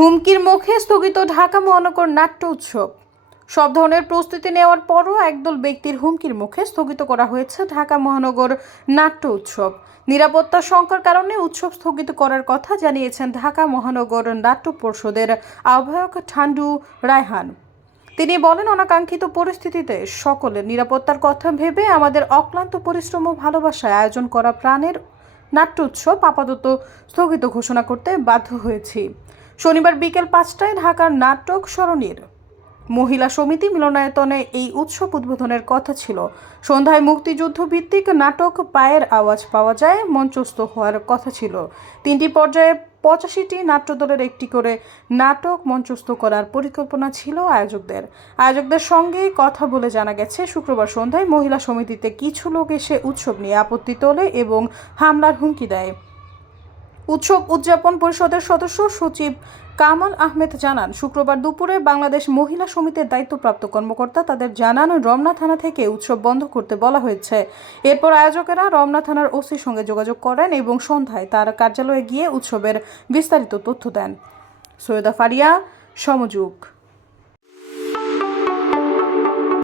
হুমকির মুখে স্থগিত ঢাকা মহানগর নাট্য উৎসব। সব ধরনের প্রস্তুতি নেওয়ার পরও একদল ব্যক্তির হুমকির মুখে স্থগিত করা হয়েছে ঢাকা মহানগর নাট্য উৎসব। নিরাপত্তা শঙ্কার কারণে উৎসব স্থগিত করার কথা জানিয়েছেন ঢাকা মহানগর নাট্য পর্ষদের আহ্বায়ক ঠান্ডু রায়হান। তিনি বলেন, অনাকাঙ্ক্ষিত পরিস্থিতিতে সকলের নিরাপত্তার কথা ভেবে আমাদের অক্লান্ত পরিশ্রম ও ভালোবাসায় আয়োজন করা প্রাণের নাট্য উৎসব আপাতত স্থগিত ঘোষণা করতে বাধ্য হয়েছি। শনিবার বিকেল 5টায় ঢাকার নাটক সরণির মহিলা সমিতি মিলনায়তনে এই উৎসব উদ্বোধনের কথা ছিল। সন্ধ্যায় মুক্তিযুদ্ধ ভিত্তিক নাটক পায়ের আওয়াজ পাওয়া যায় মঞ্চস্থ হওয়ার কথা ছিল। 3টি পর্যায়ে 85টি নাট্যদলের একটি করে নাটক মঞ্চস্থ করার পরিকল্পনা ছিল আয়োজকদের সঙ্গে কথা বলে জানা গেছে, শুক্রবার সন্ধ্যায় মহিলা সমিতিতে কিছু লোক এসে উৎসব নিয়ে আপত্তি তোলে এবং হামলার হুমকি দেয়। উৎসব উদযাপন পরিষদের সদস্য সচিব কামাল আহমেদ জানান, শুক্রবার দুপুরে বাংলাদেশ মহিলা সমিতির দায়িত্বপ্রাপ্ত কর্মকর্তা তাদের জানান রমনা থানা থেকে উৎসব বন্ধ করতে বলা হয়েছে। এরপর আয়োজকেরা রমনা থানার ওসির সঙ্গে যোগাযোগ করেন এবং সন্ধ্যায় তার কার্যালয়ে গিয়ে উৎসবের বিস্তারিত তথ্য দেন। সৈয়দা ফারিয়া, সমযুগ।